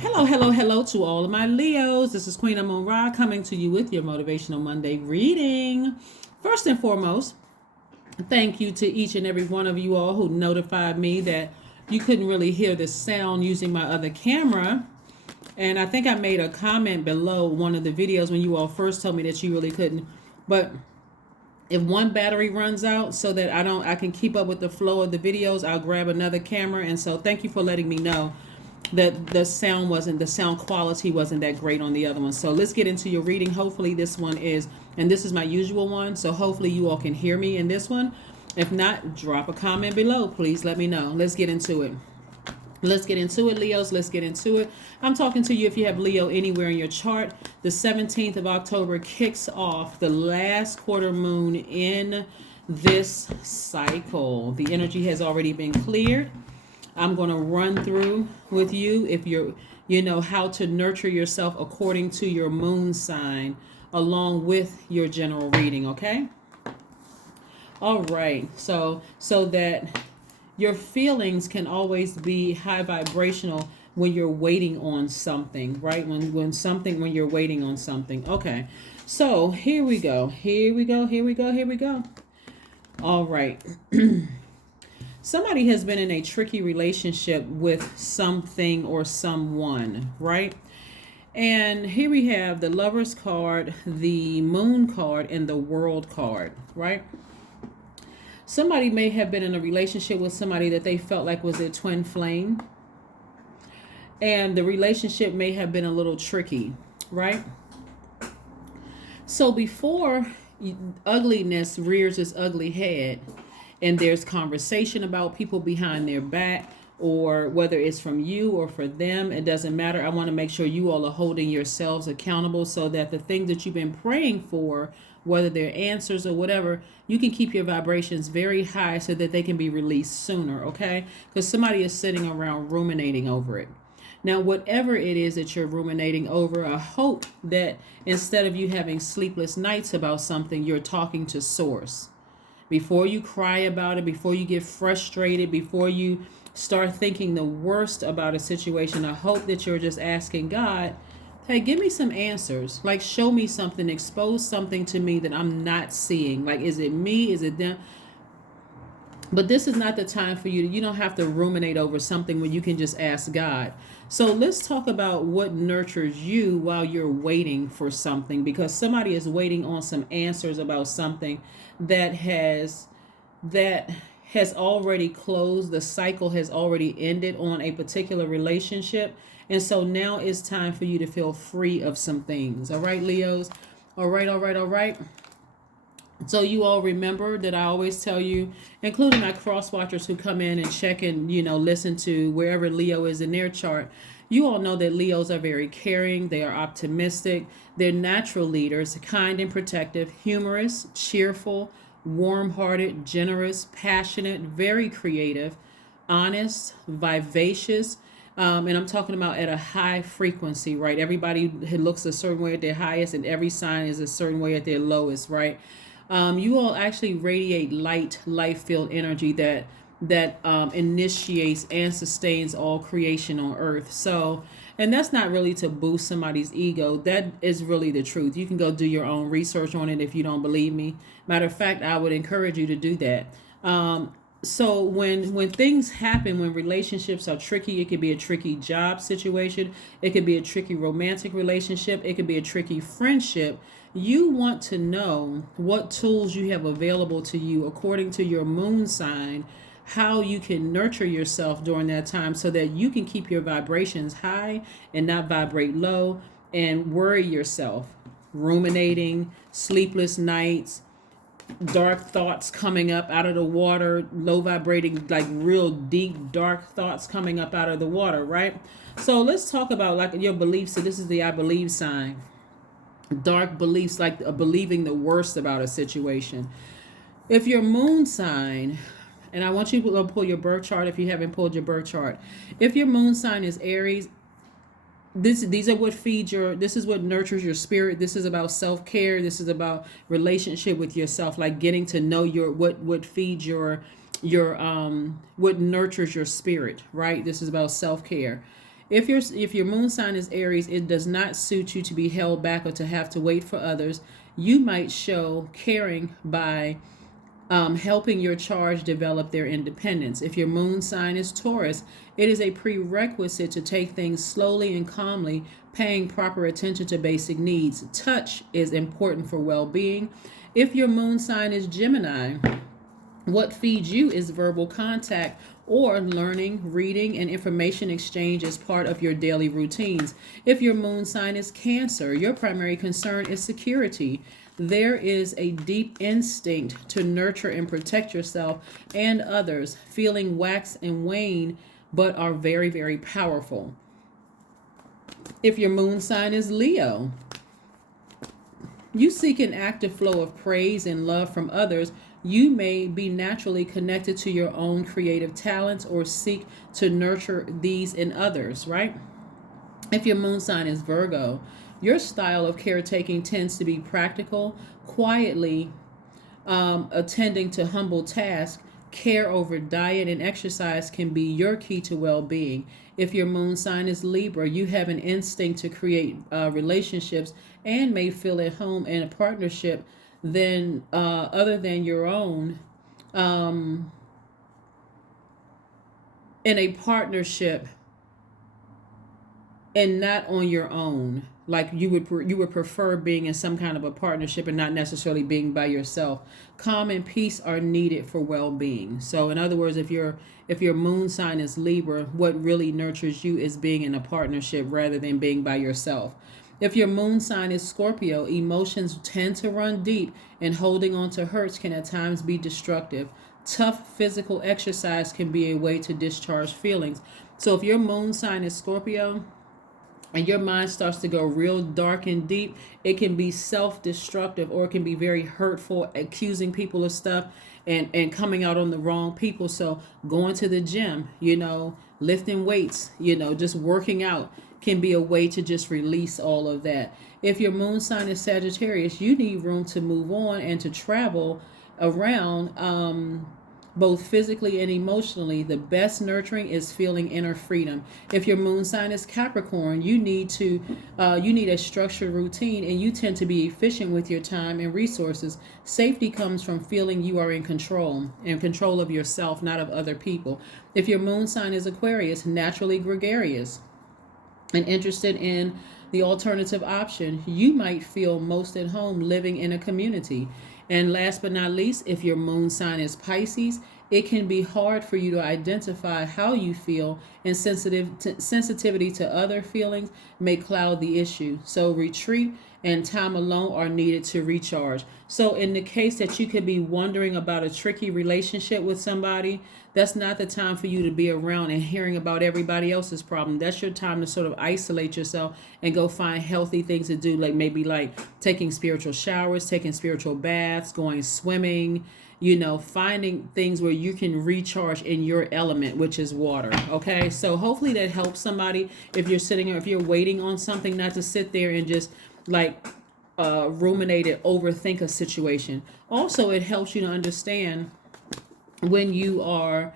Hello, hello, hello to all of my Leos. This is Queen Amun Ra coming to you with your Motivational Monday reading. First and foremost, thank you to each and every one of you all who notified me that you couldn't really hear the sound using my other camera. And I think I made a comment below one of the videos when you all first told me that you really couldn't. But if one battery runs out so that I can keep up with the flow of the videos, I'll grab another camera. And so thank you for letting me know that the sound quality wasn't that great on the other one. So let's get into your reading. Hopefully this one is, and this is my usual one, so hopefully you all can hear me in this one. If not, drop a comment below. Please let me know. Let's get into it. Let's get into it, Leos. Let's get into it. I'm talking to you if you have Leo anywhere in your chart. The 17th of October kicks off the last quarter moon in this cycle. The energy has already been cleared. I'm going to run through with you if you know how to nurture yourself according to your moon sign along with your general reading, okay? All right. So that your feelings can always be high vibrational when you're waiting on something, right? When you're waiting on something. Okay. So, here we go. Here we go. All right. Somebody has been in a tricky relationship with something or someone, right? And here we have the Lover's card, the Moon card, and the World card, right? Somebody may have been in a relationship with somebody that they felt like was their twin flame. And the relationship may have been a little tricky, right? So before ugliness rears its ugly head, and there's conversation about people behind their back, or whether it's from you or for them, it doesn't matter. I want to make sure you all are holding yourselves accountable so that the things that you've been praying for, whether they're answers or whatever, you can keep your vibrations very high so that they can be released sooner, okay? Because somebody is sitting around ruminating over it. Now, whatever it is that you're ruminating over, I hope that instead of you having sleepless nights about something, you're talking to Source. Before you cry about it, before you get frustrated, before you start thinking the worst about a situation, I hope that you're just asking God, hey, give me some answers. Like, show me something, expose something to me that I'm not seeing. Like, is it me? Is it them? But this is not the time for you don't have to ruminate over something when you can just ask God. So let's talk about what nurtures you while you're waiting for something, because somebody is waiting on some answers about something that has already closed. The cycle has already ended on a particular relationship. And so now it's time for you to feel free of some things. All right, Leos? All right. So you all remember that I always tell you, including my cross watchers who come in and check and, listen to wherever Leo is in their chart. You all know that Leos are very caring. They are optimistic. They're natural leaders, kind and protective, humorous, cheerful, warm-hearted, generous, passionate, very creative, honest, vivacious. And I'm talking about at a high frequency, right? Everybody looks a certain way at their highest, and every sign is a certain way at their lowest, right? You all actually radiate light, life-filled energy that initiates and sustains all creation on earth. So, and that's not really to boost somebody's ego. That is really the truth. You can go do your own research on it if you don't believe me. Matter of fact, I would encourage you to do that. So when things happen, when relationships are tricky, it could be a tricky job situation. It could be a tricky romantic relationship. It could be a tricky friendship. You want to know what tools you have available to you according to your moon sign, how you can nurture yourself during that time so that you can keep your vibrations high and not vibrate low and worry yourself. Ruminating, sleepless nights, dark thoughts coming up out of the water, low vibrating, like real deep dark thoughts coming up out of the water, right? So let's talk about like your beliefs. So this is the I believe sign. Dark beliefs, like believing the worst about a situation. If your moon sign, and I want you to pull your birth chart if you haven't pulled your birth chart. If your moon sign is Aries, these are what feeds this is what nurtures your spirit. This is about self-care. This is about relationship with yourself, like getting to know what feeds what nurtures your spirit, right? This is about self-care. If your moon sign is Aries, it does not suit you to be held back or to have to wait for others. You might show caring by helping your charge develop their independence. If your moon sign is Taurus, it is a prerequisite to take things slowly and calmly, paying proper attention to basic needs. Touch is important for well being. If your moon sign is Gemini, what feeds you is verbal contact or learning, reading, and information exchange as part of your daily routines. If your moon sign is Cancer, your primary concern is security. There is a deep instinct to nurture and protect yourself and others, feeling wax and wane, but are very, very powerful. If your moon sign is Leo, you seek an active flow of praise and love from others. You may be naturally connected to your own creative talents or seek to nurture these in others, right? If your moon sign is Virgo, your style of caretaking tends to be practical, quietly attending to humble tasks. Care over diet and exercise can be your key to well being. If your moon sign is Libra, you have an instinct to create relationships and may feel at home in a partnership than other than your own, in a partnership and not on your own. Like you would prefer being in some kind of a partnership and not necessarily being by yourself. Calm and peace are needed for well-being. So in other words, if your moon sign is Libra, what really nurtures you is being in a partnership rather than being by yourself. If your moon sign is Scorpio, emotions tend to run deep, and holding on to hurts can at times be destructive. Tough physical exercise can be a way to discharge feelings. So if your moon sign is Scorpio and your mind starts to go real dark and deep, it can be self-destructive, or it can be very hurtful, accusing people of stuff and coming out on the wrong people. So going to the gym, lifting weights, just working out can be a way to just release all of that. If your moon sign is Sagittarius, you need room to move on and to travel around, both physically and emotionally. The best nurturing is feeling inner freedom. If your moon sign is Capricorn, you need a structured routine, and you tend to be efficient with your time and resources. Safety comes from feeling you are in control of yourself, not of other people. If your moon sign is Aquarius, naturally gregarious and interested in the alternative option, you might feel most at home living in a community. And last but not least, if your moon sign is Pisces, it can be hard for you to identify how you feel, and sensitivity to other feelings may cloud the issue. So retreat and time alone are needed to recharge. So in the case that you could be wondering about a tricky relationship with somebody, that's not the time for you to be around and hearing about everybody else's problem. That's your time to sort of isolate yourself and go find healthy things to do, like maybe like taking spiritual showers, taking spiritual baths, going swimming, finding things where you can recharge in your element, which is water. Okay, so hopefully that helps somebody. If you're sitting or if you're waiting on something, not to sit there and just like ruminate and overthink a situation. Also, it helps you to understand when you are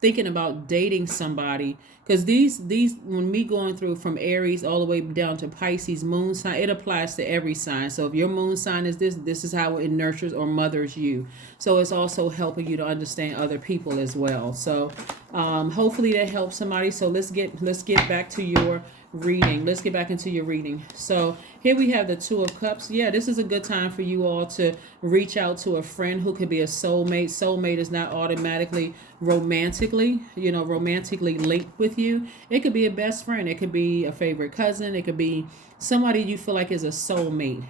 thinking about dating somebody, because these when me going through from Aries all the way down to Pisces moon sign, it applies to every sign. So if your moon sign is this is how it nurtures or mothers you. So it's also helping you to understand other people as well. So hopefully that helps somebody. So let's get back to your reading. Let's get back into your reading. So here we have the Two of Cups. Yeah, this is a good time for you all to reach out to a friend who could be a soulmate. Soulmate is not automatically romantically linked with you. It could be a best friend. It could be a favorite cousin. It could be somebody you feel like is a soulmate,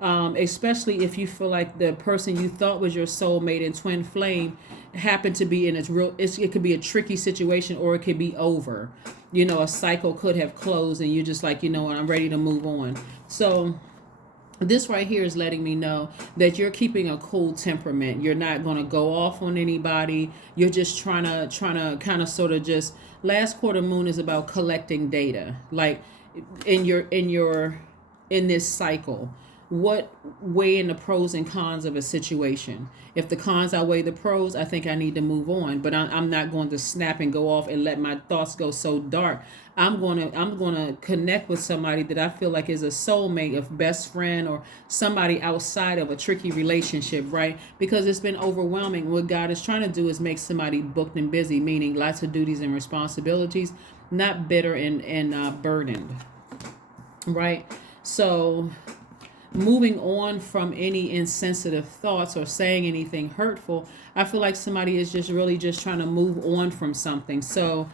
especially if you feel like the person you thought was your soulmate and twin flame happened to be in it could be a tricky situation, or it could be over. A cycle could have closed and you're just like, I'm ready to move on. So this right here is letting me know that you're keeping a cool temperament. You're not going to go off on anybody. You're just trying to kind of sort of just, last quarter moon is about collecting data. Like in this cycle, weigh in the pros and cons of a situation. If the cons outweigh the pros, I think I need to move on. But I'm not going to snap and go off and let my thoughts go so dark. I'm gonna connect with somebody that I feel like is a soulmate, a best friend, or somebody outside of a tricky relationship, right? Because it's been overwhelming. What God is trying to do is make somebody booked and busy, meaning lots of duties and responsibilities, not bitter and burdened, right? So moving on from any insensitive thoughts or saying anything hurtful, I feel like somebody is just really just trying to move on from something. So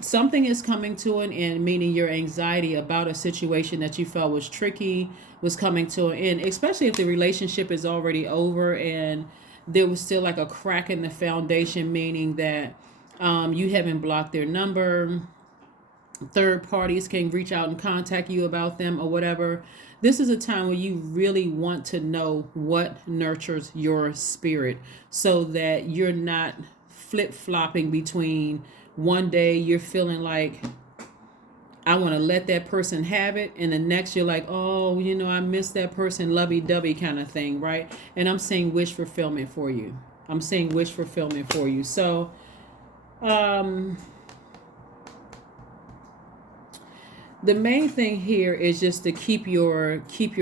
something is coming to an end, meaning your anxiety about a situation that you felt was tricky was coming to an end, especially if the relationship is already over and there was still like a crack in the foundation, meaning that you haven't blocked their number, third parties can reach out and contact you about them or whatever. This is a time where you really want to know what nurtures your spirit so that you're not flip-flopping between one day you're feeling like I want to let that person have it, and the next you're like, oh, I miss that person, lovey-dovey kind of thing, right? And I'm saying wish fulfillment for you. So the main thing here is just to keep your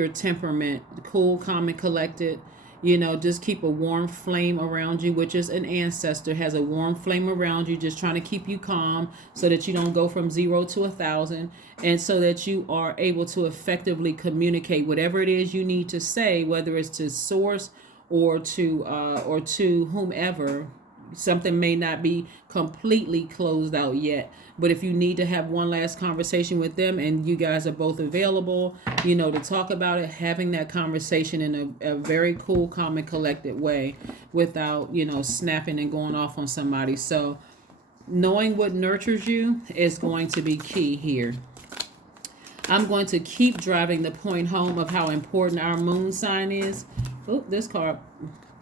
temperament cool, calm, and collected. Just keep a warm flame around you, which is an ancestor, has a warm flame around you, just trying to keep you calm so that you don't go from 0 to 1,000, and so that you are able to effectively communicate whatever it is you need to say, whether it's to source or to whomever. Something may not be completely closed out yet, but if you need to have one last conversation with them and you guys are both available, to talk about it, having that conversation in a very cool, calm, and collected way without, snapping and going off on somebody. So knowing what nurtures you is going to be key here. I'm going to keep driving the point home of how important our moon sign is. Oh, this card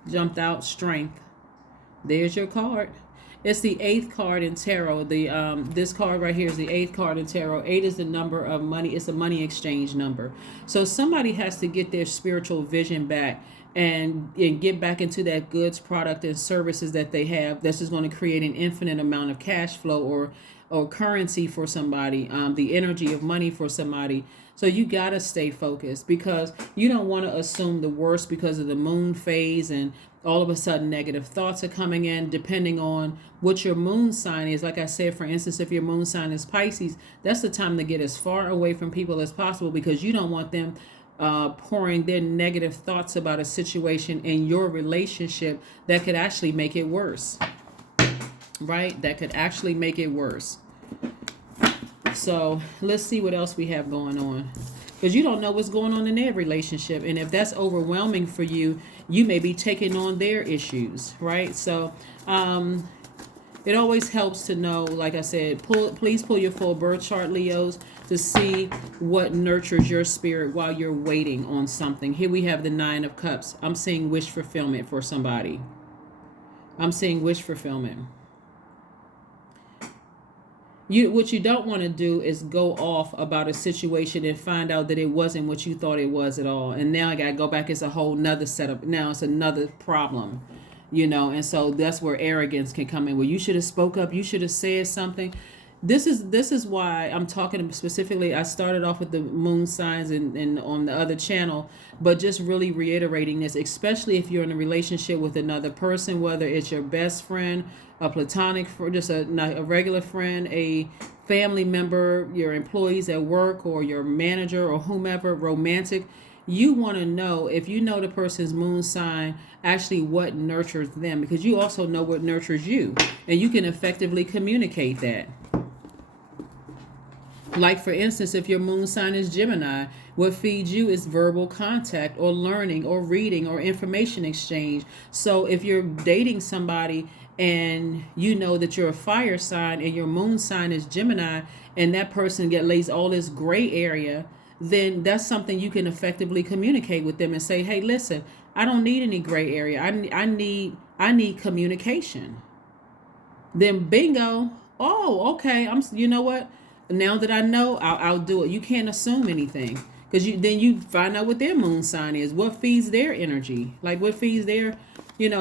jumped out, strength. There's your card. It's the 8th card in tarot. This card right here is the 8th card in tarot. 8 is the number of money. It's a money exchange number. So somebody has to get their spiritual vision back and get back into that goods, product, and services that they have. This is going to create an infinite amount of cash flow or currency for somebody, the energy of money for somebody. So you got to stay focused because you don't want to assume the worst because of the moon phase and all of a sudden negative thoughts are coming in depending on what your moon sign is. Like I said, for instance, if your moon sign is Pisces, that's the time to get as far away from people as possible because you don't want them pouring their negative thoughts about a situation in your relationship that could actually make it worse. Right? That could actually make it worse. So let's see what else we have going on. Because you don't know what's going on in their relationship. And if that's overwhelming for you, you may be taking on their issues, right? So it always helps to know, like I said, please pull your full birth chart, Leos, to see what nurtures your spirit while you're waiting on something. Here we have the 9 of Cups. I'm seeing wish fulfillment for somebody. I'm seeing wish fulfillment. What you don't want to do is go off about a situation and find out that it wasn't what you thought it was at all. And now I got to go back. It's a whole nother setup. Now it's another problem, and so that's where arrogance can come in. Well, you should have spoke up. You should have said something. This is why I'm talking specifically. I started off with the moon signs and on the other channel, but just really reiterating this, especially if you're in a relationship with another person, whether it's your best friend, a platonic, just a regular friend, a family member, your employees at work, or your manager, or whomever, romantic. You want to know, if you know the person's moon sign, actually what nurtures them, because you also know what nurtures you, and you can effectively communicate that. Like, for instance, if your moon sign is Gemini, what feeds you is verbal contact or learning or reading or information exchange. So if you're dating somebody and you know that you're a fire sign and your moon sign is Gemini, and that person lays all this gray area, then that's something you can effectively communicate with them and say, hey, listen, I don't need any gray area. I need communication. Then bingo. Oh, okay. You know what? Now that I know, I'll do it. You can't assume anything, Because then you find out what their moon sign is, what feeds their energy, like what feeds their,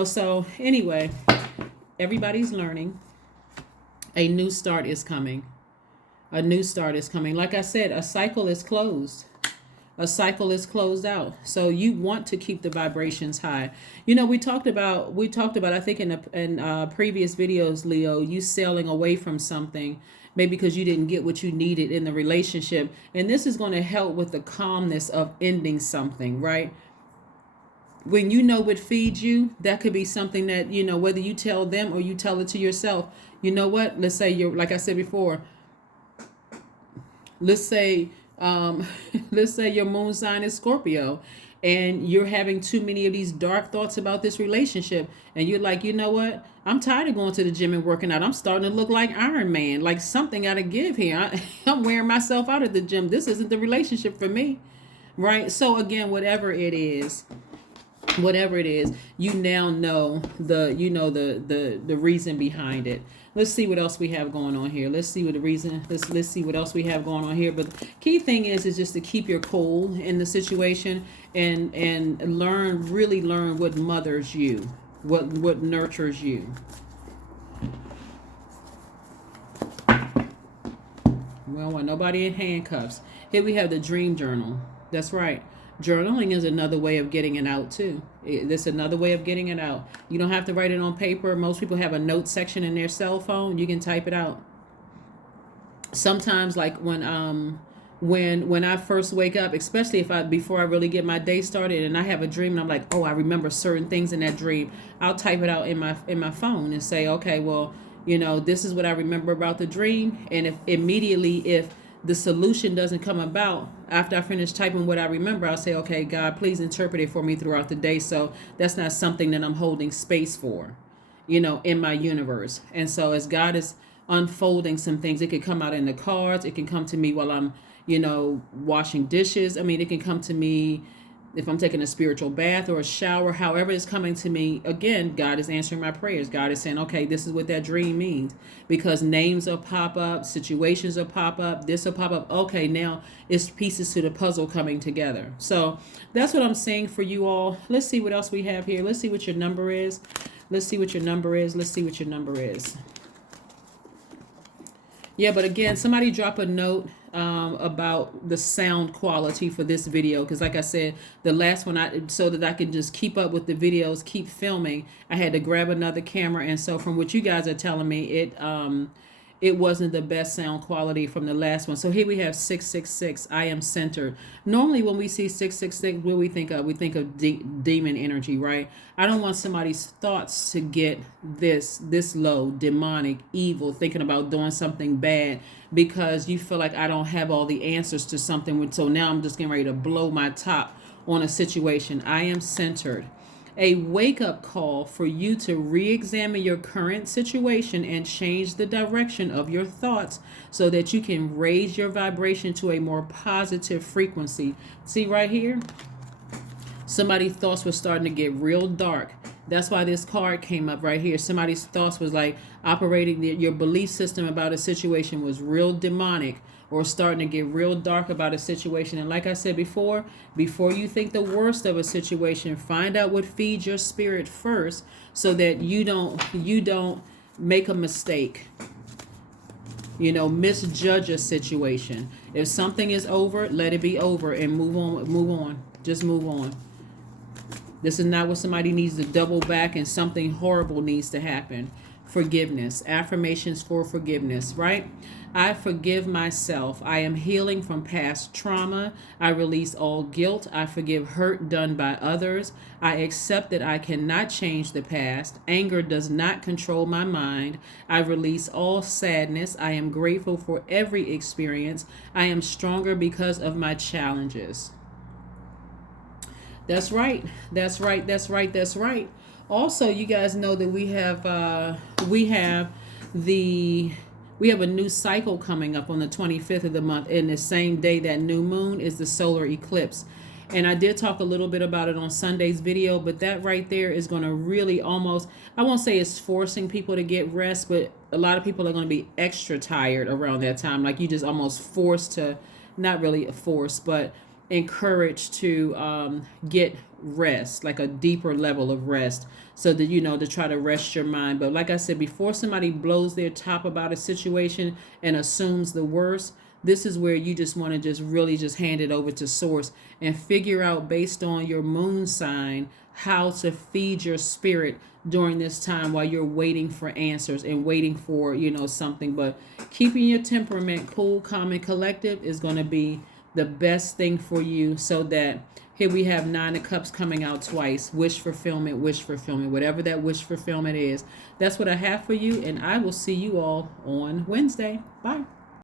so anyway, everybody's learning. A new start is coming. A new start is coming. Like I said, a cycle is closed. A cycle is closed out. So you want to keep the vibrations high. We talked about I think in previous videos, Leo, you sailing away from something, maybe because you didn't get what you needed in the relationship. And this is going to help with the calmness of ending something, right? When you know what feeds you, that could be something that, whether you tell them or you tell it to yourself. You know what? Let's say you're, like I said before, let's say let's say your moon sign is Scorpio, and you're having too many of these dark thoughts about this relationship, and you're like, you know what, I'm tired of going to the gym and working out. I'm starting to look like Iron Man. Like, something got to give here. I'm wearing myself out at the gym. This isn't the relationship for me, right? So again, whatever it is, you now know the reason behind it. Let's see what else we have going on here. Let's see what else we have going on here. But the key thing is just to keep your cool in the situation, and really learn what mothers you, what nurtures you. We don't want nobody in handcuffs. Here we have the dream journal. That's right. Journaling is another way of getting it out too. It's another way of getting it out. You don't have to write it on paper. Most people have a note section in their cell phone. You can type it out. Sometimes, like when I first wake up, especially before I really get my day started, and I have a dream and I'm like, oh, I remember certain things in that dream, I'll type it out in my phone and say, okay, well, this is what I remember about the dream. And if the solution doesn't come about after I finish typing what I remember, I'll say, okay, God, please interpret it for me throughout the day. So that's not something that I'm holding space for, in my universe. And so as God is unfolding some things, it could come out in the cards. It can come to me while I'm, washing dishes. I mean, it can come to me if I'm taking a spiritual bath or a shower, however it's coming to me. Again, God is answering my prayers. God is saying, okay, this is what that dream means, because names will pop up, situations will pop up, this will pop up. Okay, now it's pieces to the puzzle coming together. So that's what I'm saying for you all. Let's see what else we have here. Let's see what your number is. Let's see what your number is. Let's see what your number is. Yeah, but again, somebody drop a note about the sound quality for this video, because like I said, the last one, so that I can just keep up with the videos, keep filming, I had to grab another camera. And so from what you guys are telling me, it wasn't the best sound quality from the last one. So here we have 666. I am centered. Normally when we see 666, what we think of? We think of demon energy, right? I don't want somebody's thoughts to get this low, demonic, evil, thinking about doing something bad, because you feel like I don't have all the answers to something. So now I'm just getting ready to blow my top on a situation. I am centered. A wake-up call for you to re-examine your current situation and change the direction of your thoughts so that you can raise your vibration to a more positive frequency. See right here? Somebody's thoughts were starting to get real dark. That's why this card came up right here. Somebody's thoughts was like operating, your belief system about a situation was real demonic, or starting to get real dark about a situation. And like I said before you think the worst of a situation, find out what feeds your spirit first, so that you don't make a mistake, misjudge a situation. If something is over, let it be over and move on. Just move on. This is not what somebody needs to double back and something horrible needs to happen. Forgiveness. Affirmations for forgiveness, right? I forgive myself. I am healing from past trauma. I release all guilt. I forgive hurt done by others. I accept that I cannot change the past. Anger does not control my mind. I release all sadness. I am grateful for every experience. I am stronger because of my challenges. That's right. That's right. That's right. That's right. Also, you guys know that we have a new cycle coming up on the 25th of the month, and the same day that new moon is the solar eclipse. And I did talk a little bit about it on Sunday's video, but that right there is going to really almost, I won't say it's forcing people to get rest, but a lot of people are going to be extra tired around that time. Like, you just almost forced to, not really forced, but encouraged to get rest, like a deeper level of rest, so that to try to rest your mind. But like I said, before somebody blows their top about a situation and assumes the worst, this is where you just want to just really just hand it over to source and figure out, based on your moon sign, how to feed your spirit during this time while you're waiting for answers and waiting for something. But keeping your temperament cool, calm, and collective is going to be the best thing for you, so that here we have 9 of Cups coming out twice. Wish fulfillment, whatever that wish fulfillment is. That's what I have for you, and I will see you all on Wednesday. Bye.